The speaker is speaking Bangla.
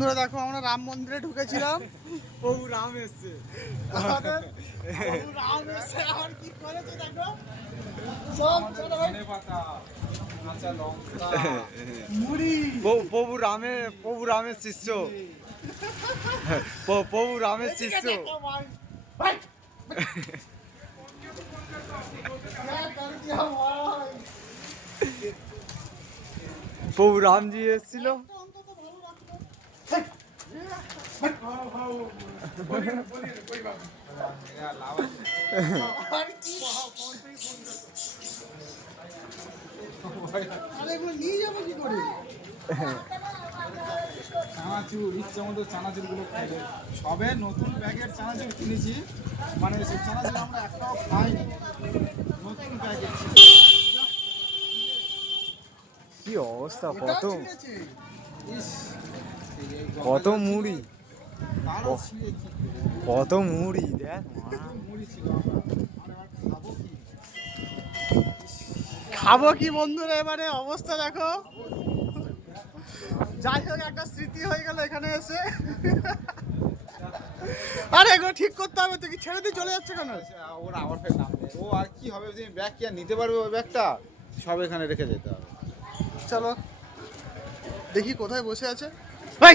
বন্ধুরা দেখো আমরা রাম মন্দিরে ঢুকেছিলাম। প্রভু রাম এসছে। রাম এসে আর কি করেছে দেখো। সব চলো ভাই। কাঁচা লঙ্কা, মুড়ি। প্রভু রামের শিষ্য। প্রভু রামের শিষ্য। ভাই প্রভু রামজি এসেছিল। নিয়ে যাবো কি করে? চানাচুর ইচ্ছা মতো চানাচুর গুলো খাইবে। সবে নতুন প্যাকেট চানাচুর কিনেছি, মানে সেই চানাচুর আমরা একটাও খাইনি, নতুন প্যাকেট। কি অবস্থা! কত মুড়ি, কত মুড়ি দেখ। খাবো কি বন্ধুরা, এবারে অবস্থা দেখো। যাই হোক একটা স্মৃতি হয়ে গেল এখানে এসে। আরে এগুলো ঠিক করতে হবে, তুই কি ছেড়ে দিয়ে চলে যাচ্ছে কেন? ওরা আবার ফের নামবে। ও আর কি হবে, ব্যাগ কি আর নিতে পারবে? ওই ব্যাগটা সব এখানে রেখে যেতে হবে। চলো দেখি কোথায় বসে আছে। ভাই